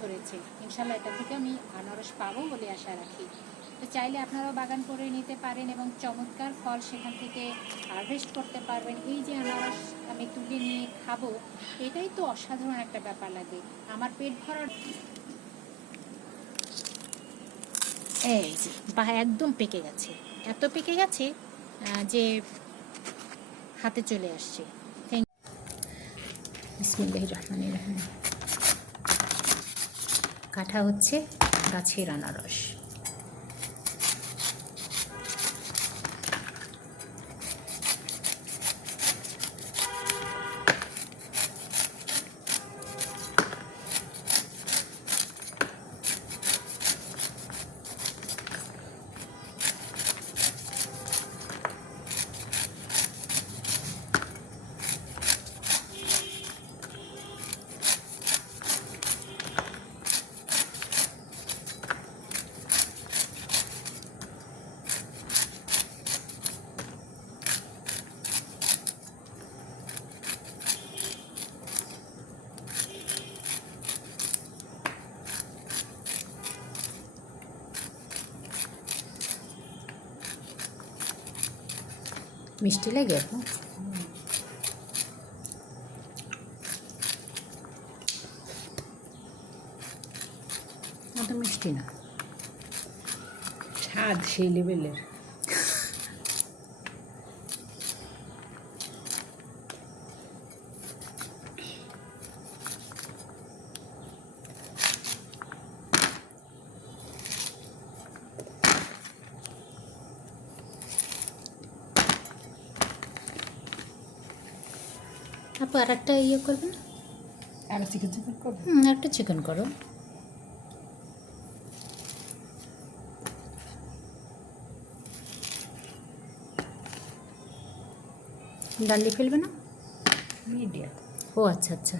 ধরেছে। ইনশাল্লাহ এটা থেকে আমি আনারস পাবো বলে আশা রাখি। তো চাইলে আপনারাও বাগান করে নিতে পারেন এবং চমৎকার ফল সেখান থেকে হারভেস্ট করতে পারবেন। এই যে আনারস আমি তুলে নিয়ে খাবো, এটাই তো অসাধারণ একটা ব্যাপার লাগে। আমার পেট ভরার এই যে একদম পেকে গেছে, এত পেকে গেছে যে হাতে চলে আসছে। বিসমিল্লাহির রহমানির রহিম। কাটা হচ্ছে গাছের আনারস। মিষ্টি লাগে এখন? অত মিষ্টি না, স্বাদ সেই লেভেলের। আপু আর একটা ইয়ে করবে না? আর চিকেন করবো? একটা চিকেন করো। ডালি ফেলবে না? মিডিয়াম। ও আচ্ছা আচ্ছা।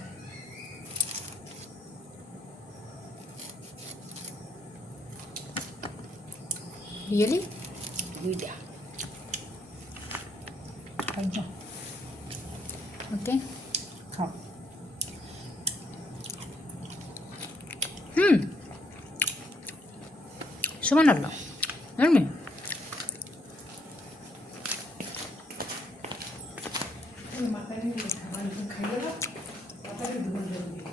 রিয়েলি? মিডিয়াম। ওকে, খাও। সুবহানাল্লাহ। আমি মাথায় খাবার খাইয়ে দাও, মাথায় ধুয়ে